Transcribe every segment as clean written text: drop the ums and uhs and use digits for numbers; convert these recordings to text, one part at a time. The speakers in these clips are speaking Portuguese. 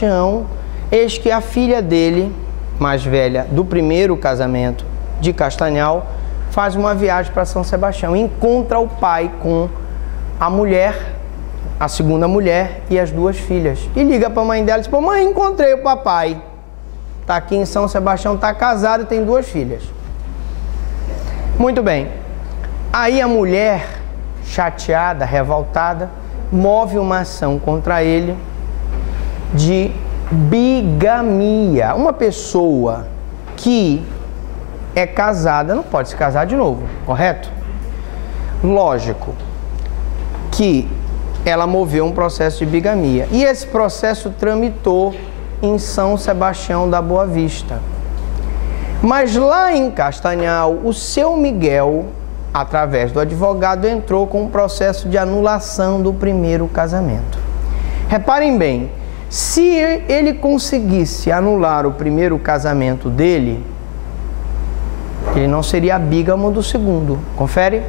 Sebastião, eis que a filha dele, mais velha, do primeiro casamento de Castanhal, faz uma viagem para São Sebastião, encontra o pai com a mulher, a segunda mulher e as duas filhas. E liga para a mãe dela e diz: pô, mãe, encontrei o papai. Está aqui em São Sebastião, está casado e tem duas filhas. Muito bem. Aí a mulher, chateada, revoltada, move uma ação contra ele de bigamia. Uma pessoa que é casada não pode se casar de novo, correto? Lógico que ela moveu um processo de bigamia. E esse processo tramitou em São Sebastião da Boa Vista. Mas lá em Castanhal, o seu Miguel, através do advogado, entrou com um processo de anulação do primeiro casamento. Reparem bem, se ele conseguisse anular o primeiro casamento dele, ele não seria bígamo do segundo. Confere?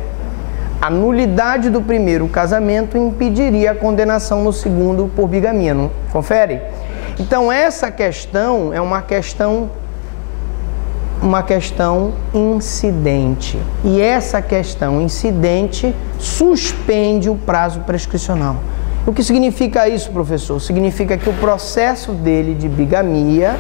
A nulidade do primeiro casamento impediria a condenação no segundo por bigamia. Não? Confere? Então essa questão é uma questão incidente. E essa questão incidente suspende o prazo prescricional. O que significa isso, professor? Significa que o processo dele de bigamia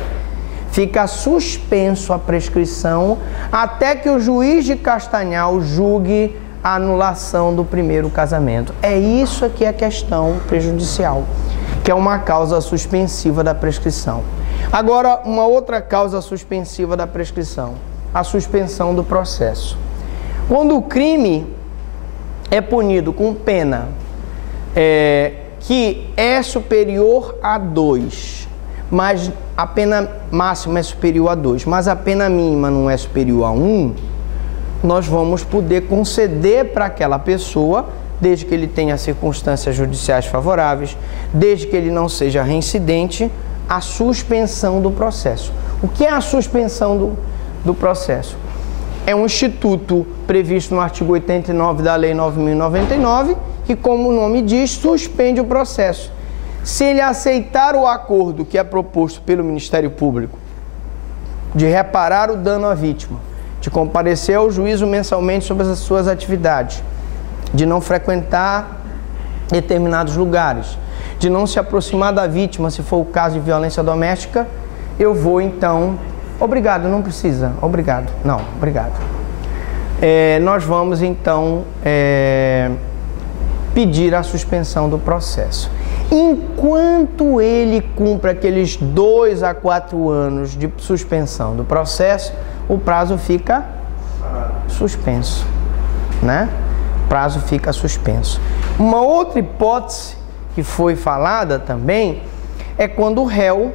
fica suspenso a prescrição até que o juiz de Castanhal julgue a anulação do primeiro casamento. É isso que é a questão prejudicial, que é uma causa suspensiva da prescrição. Agora, uma outra causa suspensiva da prescrição, a suspensão do processo. Quando o crime é punido com pena que é superior a 2, mas a pena máxima é superior a 2, mas a pena mínima não é superior a 1, nós vamos poder conceder para aquela pessoa, desde que ele tenha circunstâncias judiciais favoráveis, desde que ele não seja reincidente, a suspensão do processo. O que é a suspensão do processo? É um instituto previsto no artigo 89 da Lei 9.099, que, como o nome diz, suspende o processo. Se ele aceitar o acordo que é proposto pelo Ministério Público de reparar o dano à vítima, de comparecer ao juízo mensalmente sobre as suas atividades, de não frequentar determinados lugares, de não se aproximar da vítima, se for o caso de violência doméstica, eu vou então... Obrigado, não precisa. Obrigado. Não, obrigado. Nós vamos então pedir a suspensão do processo. Enquanto ele cumpre aqueles 2 a 4 anos de suspensão do processo, o prazo fica suspenso, né? O prazo fica suspenso. Uma outra hipótese que foi falada também é quando o réu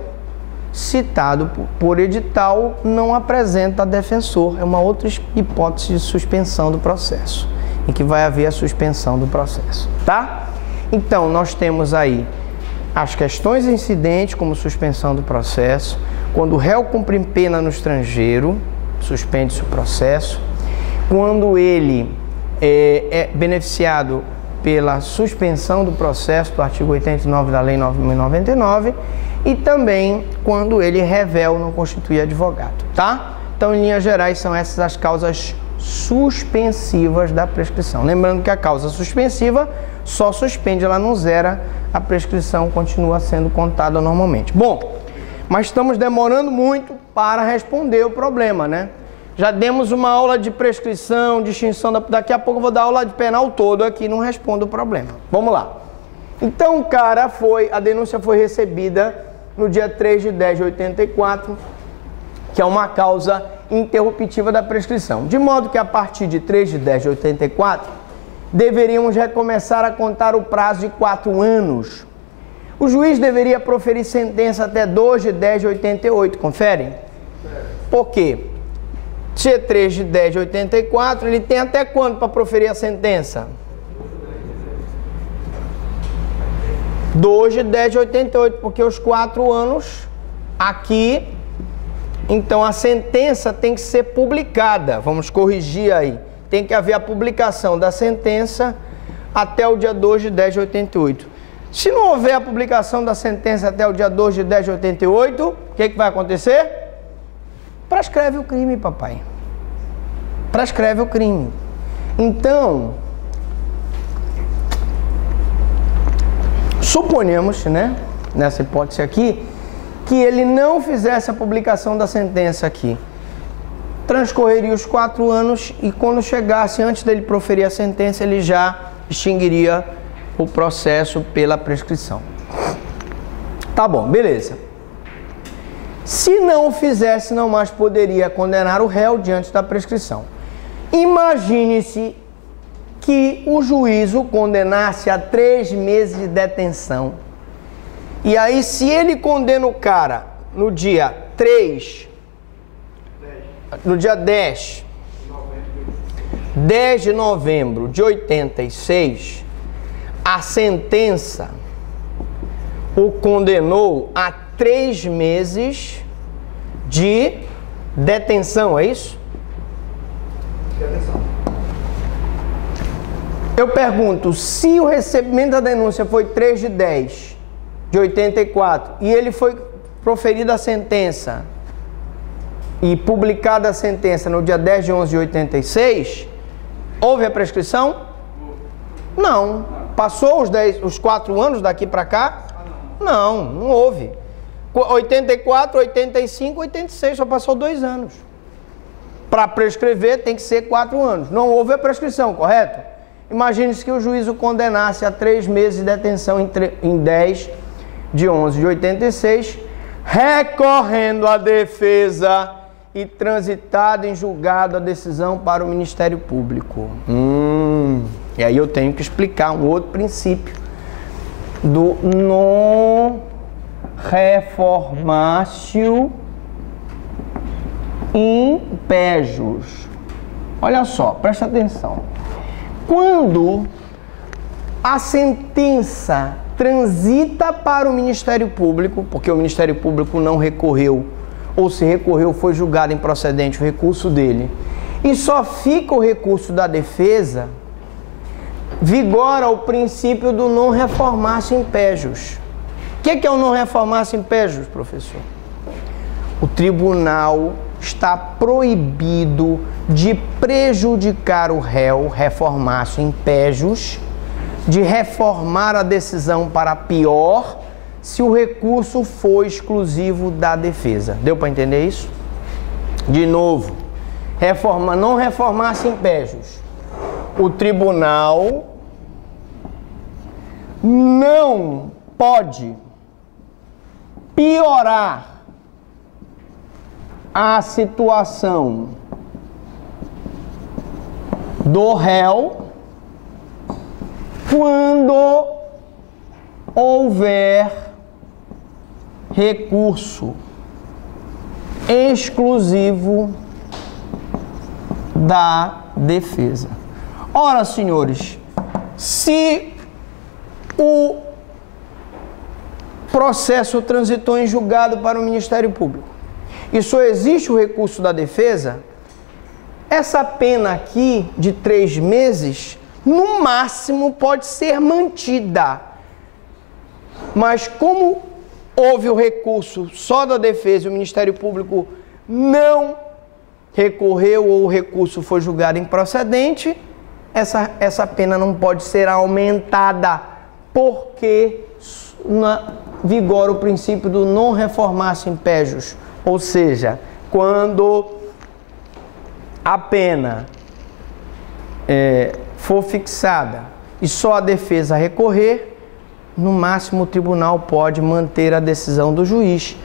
citado por edital não apresenta defensor. É uma outra hipótese de suspensão do processo, em que vai haver a suspensão do processo, tá? Então, nós temos aí as questões incidentes, como suspensão do processo. Quando o réu cumpre pena no estrangeiro, suspende-se o processo. Quando ele é beneficiado pela suspensão do processo do artigo 89 da Lei 9.099, e também quando ele revela não constitui advogado, tá? Então, em linhas gerais, são essas as causas suspensivas da prescrição. Lembrando que a causa suspensiva só suspende, ela não zera, a prescrição continua sendo contada normalmente. Bom, mas estamos demorando muito para responder o problema, né? Já demos uma aula de prescrição, de extinção, daqui a pouco eu vou dar aula de penal todo aqui, não respondo o problema. Vamos lá. Então, o cara a denúncia foi recebida no dia 3 de 10 de 84, que é uma causa interruptiva da prescrição. De modo que a partir de 3 de 10 de 84, deveríamos recomeçar a contar o prazo de 4 anos. O juiz deveria proferir sentença até 2 de 10 de 88, conferem? Por quê? Se é 3 de 10 de 84, ele tem até quando para proferir a sentença? 2 de 10 de 88, porque os 4 anos aqui, então a sentença tem que ser publicada. Vamos corrigir aí. Tem que haver a publicação da sentença até o dia 2 de 10 de 88. Se não houver a publicação da sentença até o dia 2 de 10 de 88, o que vai acontecer? Prescreve o crime, papai. Prescreve o crime. Então, suponhamos, né, nessa hipótese aqui, que ele não fizesse a publicação da sentença aqui. Transcorreria os 4 anos e quando chegasse, antes dele proferir a sentença, ele já extinguiria o processo pela prescrição. Tá bom, beleza. Se não o fizesse, não mais poderia condenar o réu diante da prescrição. Imagine-se que o juiz o condenasse a 3 meses de detenção. E aí, se ele condena o cara no dia 10 de novembro de 86, a sentença o condenou a 3 meses de detenção, é isso? Detenção. Eu pergunto, se o recebimento da denúncia foi 3 de 10 de 84 e ele foi proferida a sentença e publicada a sentença no dia 10 de 11 de 86, houve a prescrição? Não. Passou os 4 anos daqui para cá? Não, não houve. 84, 85, 86, só passou 2 anos. Para prescrever tem que ser 4 anos. Não houve a prescrição, correto? Imagine-se que o juiz o condenasse a 3 meses de detenção em 10 de 11 de 86, recorrendo à defesa e transitado em julgado a decisão para o Ministério Público. E aí eu tenho que explicar um outro princípio do non reformatio in pejus. Olha só, presta atenção. Quando a sentença transita para o Ministério Público, porque o Ministério Público não recorreu, ou se recorreu, foi julgado improcedente o recurso dele, e só fica o recurso da defesa, vigora o princípio do non reformatio in pejus. O que é o non reformatio in pejus, professor? O tribunal está proibido de prejudicar o réu, reformatio in pejus, de reformar a decisão para pior, se o recurso for exclusivo da defesa. Deu para entender isso? De novo, non reformatio in pejus. O tribunal não pode piorar a situação do réu quando houver recurso exclusivo da defesa. Ora, senhores, se o processo transitou em julgado para o Ministério Público e só existe o recurso da defesa, essa pena aqui de 3 meses, no máximo, pode ser mantida. Mas como houve o recurso só da defesa e o Ministério Público não recorreu ou o recurso foi julgado improcedente, essa pena não pode ser aumentada, porque vigora o princípio do non reformatio in pejus. Ou seja, quando a pena for fixada e só a defesa recorrer, no máximo o tribunal pode manter a decisão do juiz.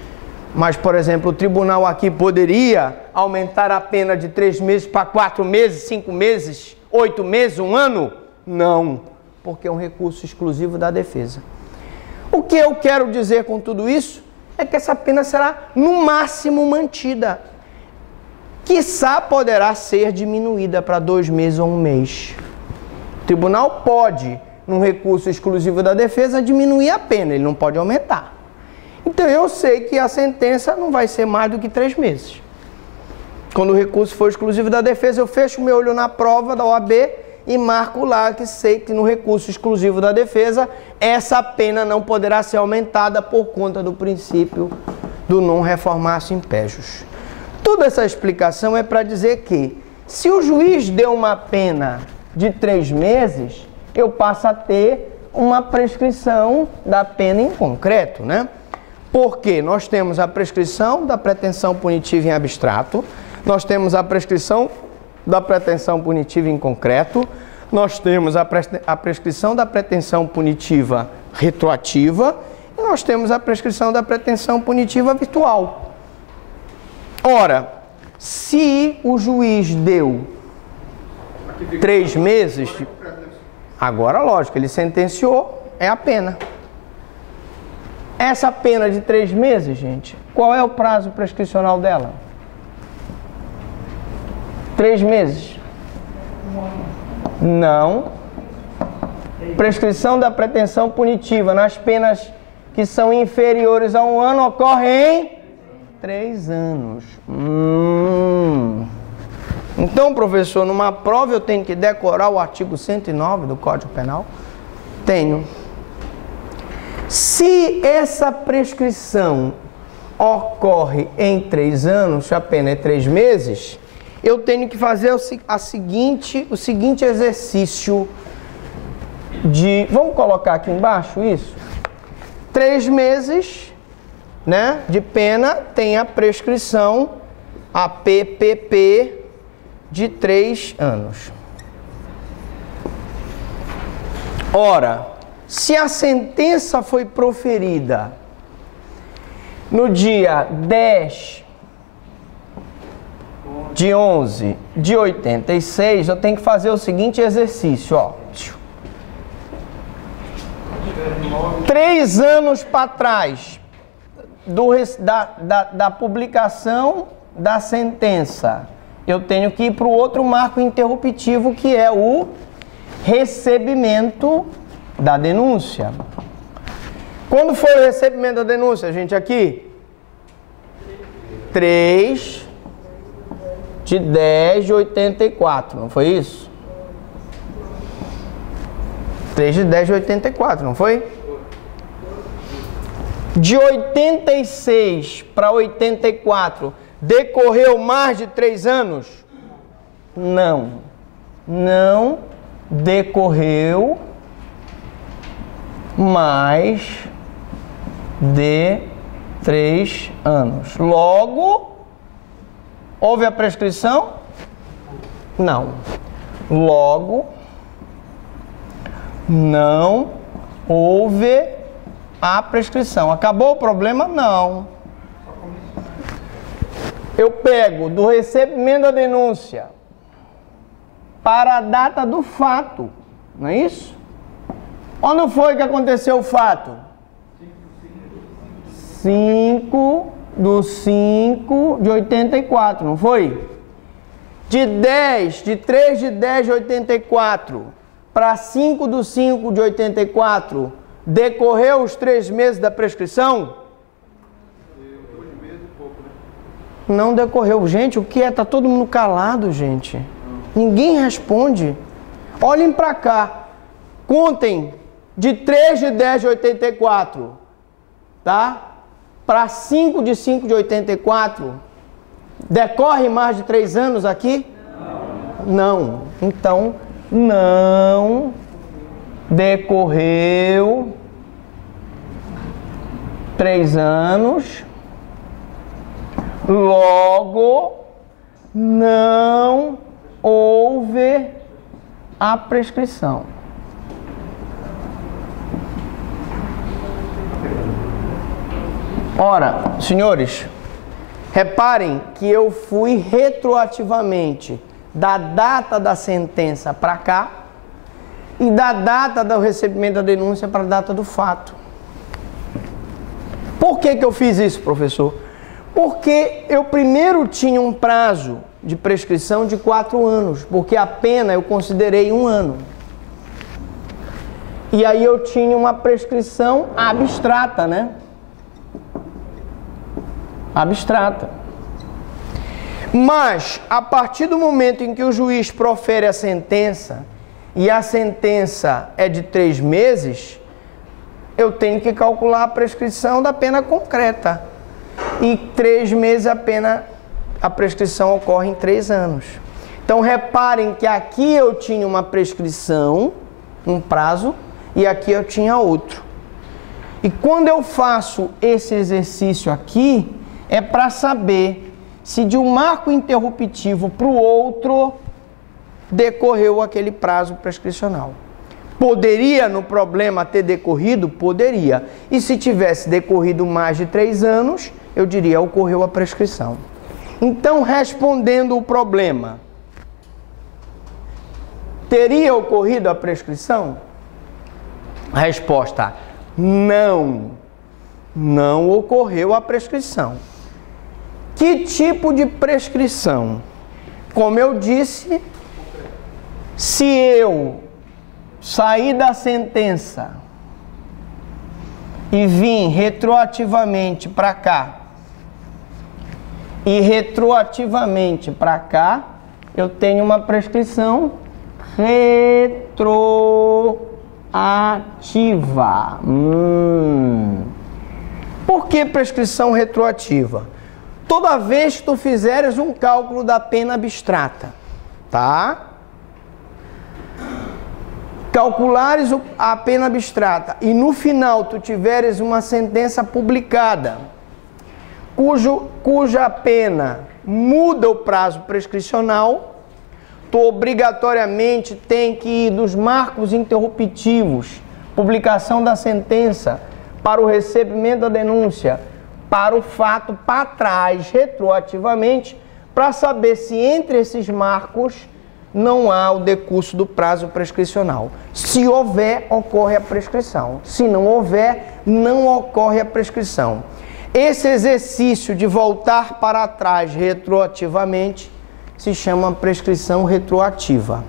Mas, por exemplo, o tribunal aqui poderia aumentar a pena de 3 meses para 4 meses, 5 meses, 8 meses, 1 ano? Não, porque é um recurso exclusivo da defesa. O que eu quero dizer com tudo isso é que essa pena será, no máximo, mantida. Quiçá poderá ser diminuída para 2 meses ou 1 mês. O tribunal pode, num recurso exclusivo da defesa, diminuir a pena, ele não pode aumentar. Então eu sei que a sentença não vai ser mais do que 3 meses. Quando o recurso for exclusivo da defesa, eu fecho o meu olho na prova da OAB e marco lá que sei que no recurso exclusivo da defesa, essa pena não poderá ser aumentada por conta do princípio do non reformatio in pejus. Toda essa explicação é para dizer que, se o juiz deu uma pena de 3 meses, eu passo a ter uma prescrição da pena em concreto, né? Porque nós temos a prescrição da pretensão punitiva em abstrato, nós temos a prescrição da pretensão punitiva em concreto, nós temos a prescrição da pretensão punitiva retroativa e nós temos a prescrição da pretensão punitiva virtual. Ora, se o juiz deu 3 meses, agora, lógico, ele sentenciou, é a pena. Essa pena de 3 meses, gente, qual é o prazo prescricional dela? 3 meses? Não. Prescrição da pretensão punitiva nas penas que são inferiores a 1 ano ocorre em 3 anos. Então, professor, numa prova eu tenho que decorar o artigo 109 do Código Penal? Tenho. Se essa prescrição ocorre em 3 anos, se a pena é 3 meses, eu tenho que fazer o seguinte exercício de... Vamos colocar aqui embaixo isso? 3 meses, né, de pena tem a prescrição, a PPP, de 3 anos. Ora, se a sentença foi proferida no dia 10 de 11 de 86, eu tenho que fazer o seguinte exercício, ó. 3 anos para trás da publicação da sentença, eu tenho que ir para o outro marco interruptivo, que é o recebimento da denúncia. Quando foi o recebimento da denúncia, gente, aqui? 3 de 10 de 84, não foi isso? 3 de 10 de 84, não foi? De 86 para 84, decorreu mais de 3 anos? Não. Não decorreu mais de 3 anos. Logo, houve a prescrição? Não. Logo, não houve a prescrição. Acabou o problema? Não. Eu pego do recebimento da denúncia para a data do fato, não é isso? Quando foi que aconteceu o fato? 5 de 5 de 84, não foi? De 3 de 10 de 84 para 5 de 5 de 84, decorreu os 3 meses da prescrição? Não decorreu. Gente, o que é? Tá todo mundo calado, gente. Ninguém responde. Olhem para cá. Contem de 3 de 10 de 84, tá? Para 5 de 5 de 84, decorre mais de 3 anos aqui? Não. Então, não decorreu 3 anos, logo não houve a prescrição. Ora, senhores, reparem que eu fui retroativamente da data da sentença para cá e da data do recebimento da denúncia para a data do fato. Por que eu fiz isso, professor? Porque eu primeiro tinha um prazo de prescrição de 4 anos, porque a pena eu considerei 1 ano. E aí eu tinha uma prescrição abstrata, né? Abstrata. Mas, a partir do momento em que o juiz profere a sentença e a sentença é de 3 meses, eu tenho que calcular a prescrição da pena concreta. E 3 meses a prescrição ocorre em 3 anos. Então reparem que aqui eu tinha uma prescrição, um prazo, e aqui eu tinha outro. E quando eu faço esse exercício aqui, é para saber se de um marco interruptivo para o outro decorreu aquele prazo prescricional. Poderia no problema ter decorrido? Poderia. E se tivesse decorrido mais de 3 anos, eu diria, ocorreu a prescrição. Então, respondendo o problema, teria ocorrido a prescrição? A resposta, não. Não ocorreu a prescrição. Que tipo de prescrição? Como eu disse, se eu sair da sentença e vim retroativamente para cá, e retroativamente para cá, eu tenho uma prescrição retroativa. Por que prescrição retroativa? Toda vez que tu fizeres um cálculo da pena abstrata, tá? Calculares a pena abstrata e no final tu tiveres uma sentença publicada, cuja pena muda o prazo prescricional, tu obrigatoriamente tem que ir dos marcos interruptivos, publicação da sentença, para o recebimento da denúncia, para o fato para trás, retroativamente, para saber se entre esses marcos não há o decurso do prazo prescricional. Se houver, ocorre a prescrição. Se não houver, não ocorre a prescrição. Esse exercício de voltar para trás retroativamente se chama prescrição retroativa.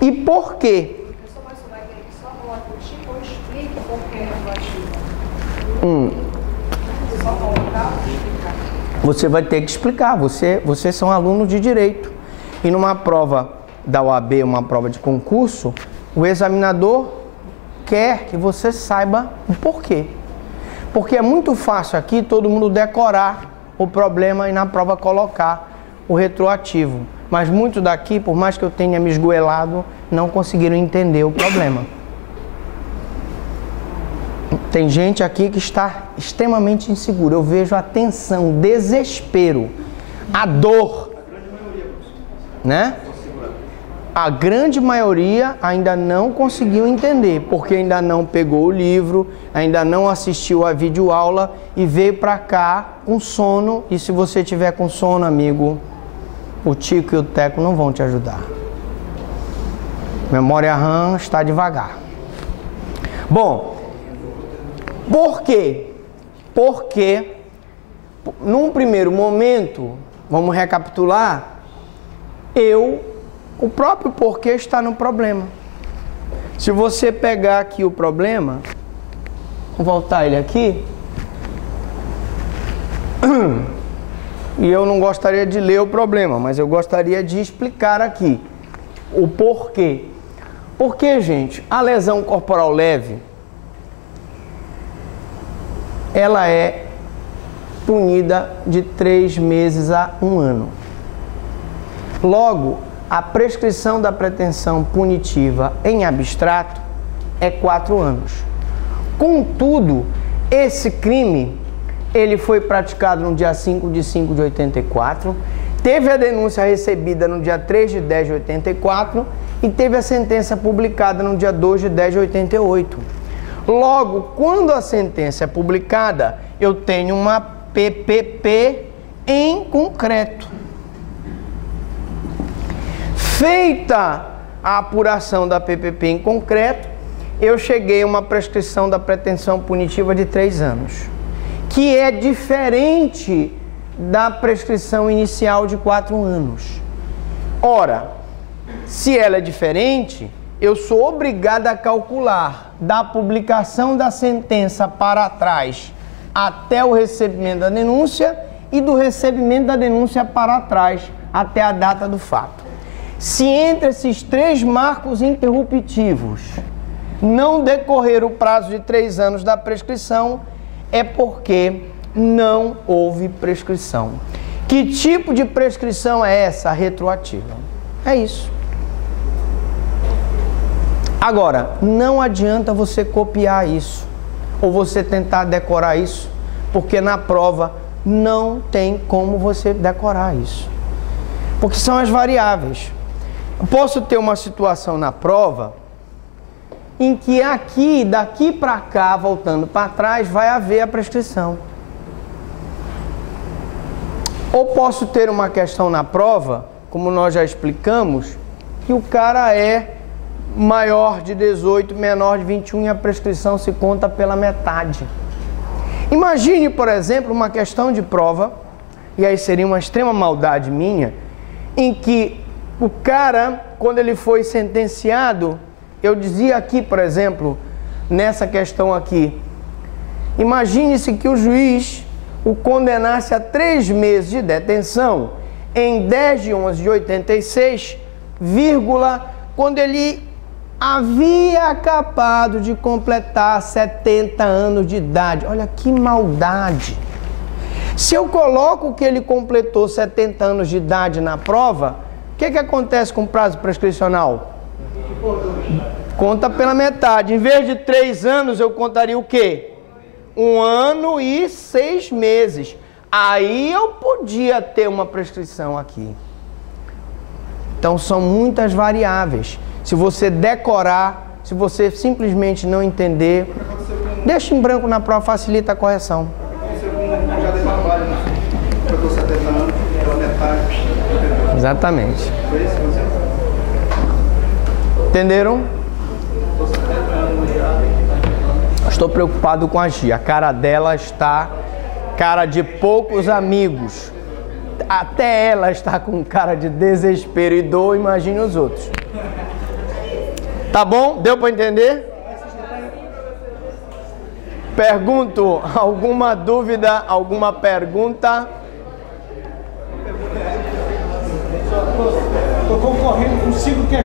E por quê? Professor, mas você vai querer que só coloque o tipo ou explique por que é retroativa? Você só colocar ou explicar? Você vai ter que explicar. Vocês são alunos de direito. E numa prova da OAB, uma prova de concurso, o examinador quer que você saiba o porquê. Porque é muito fácil aqui todo mundo decorar o problema e na prova colocar o retroativo. Mas muitos daqui, por mais que eu tenha me esgoelado, não conseguiram entender o problema. Tem gente aqui que está extremamente insegura. Eu vejo a tensão, desespero, a dor, né? A grande maioria ainda não conseguiu entender, porque ainda não pegou o livro, ainda não assistiu a videoaula e veio para cá com sono. E se você tiver com sono, amigo, o Tico e o Teco não vão te ajudar. Memória RAM está devagar. Bom, por quê? Porque, num primeiro momento, vamos recapitular, o próprio porquê está no problema. Se você pegar aqui o problema, vou voltar ele aqui, e eu não gostaria de ler o problema, mas eu gostaria de explicar aqui o porquê. Porque, gente, a lesão corporal leve, ela é punida de 3 meses a 1 ano. Logo, a prescrição da pretensão punitiva em abstrato é 4 anos. Contudo, esse crime, ele foi praticado no dia 5 de 5 de 84, teve a denúncia recebida no dia 3 de 10 de 84 e teve a sentença publicada no dia 2 de 10 de 88. Logo, quando a sentença é publicada, eu tenho uma PPP em concreto. Feita a apuração da PPP em concreto, eu cheguei a uma prescrição da pretensão punitiva de 3 anos, que é diferente da prescrição inicial de 4 anos. Ora, se ela é diferente, eu sou obrigado a calcular da publicação da sentença para trás até o recebimento da denúncia e do recebimento da denúncia para trás até a data do fato. Se entre esses 3 marcos interruptivos não decorrer o prazo de 3 anos da prescrição, é porque não houve prescrição. Que tipo de prescrição é essa? Retroativa. É isso. Agora, não adianta você copiar isso ou você tentar decorar isso, porque na prova não tem como você decorar isso. Porque são as variáveis. Eu posso ter uma situação na prova em que aqui, daqui para cá, voltando para trás, vai haver a prescrição. Ou posso ter uma questão na prova, como nós já explicamos, que o cara é maior de 18, menor de 21 e a prescrição se conta pela metade. Imagine, por exemplo, uma questão de prova, e aí seria uma extrema maldade minha, em que o cara, quando ele foi sentenciado, eu dizia aqui, por exemplo, nessa questão aqui, imagine-se que o juiz o condenasse a 3 meses de detenção em 10/11/86, quando ele havia acabado de completar 70 anos de idade. Olha que maldade! Se eu coloco que ele completou 70 anos de idade na prova, o que acontece com o prazo prescricional? Conta pela metade. Em vez de 3 anos, eu contaria o quê? 1 ano e 6 meses. Aí eu podia ter uma prescrição aqui. Então são muitas variáveis. Se você decorar, se você simplesmente não entender, deixa em branco na prova, facilita a correção. Exatamente. Entenderam? Estou preocupado com a Gia. A cara dela está cara de poucos amigos. Até ela está com cara de desespero e dor, imagine os outros. Tá bom? Deu para entender? Pergunto, alguma dúvida, alguma pergunta? Estou concorrendo com 5 questões.